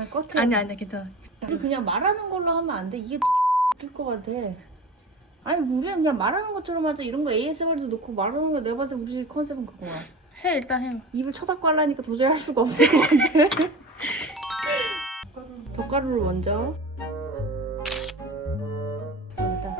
아, 꺼트. 아니야 괜찮아. 우리 그냥 말하는 걸로 하면 안 돼. 이게 웃길 것 같아. 아니, 우리는 그냥 말하는 것처럼 하자. 이런 거 ASMR도 놓고 말하는 거 내가 봤을 때 우리 컨셉은 그거야. 해 일단 해. 입을 쳐닫고 하려니까 도저히 할 수가 없을 것 같아. 젓가루를 먼저. 여기다.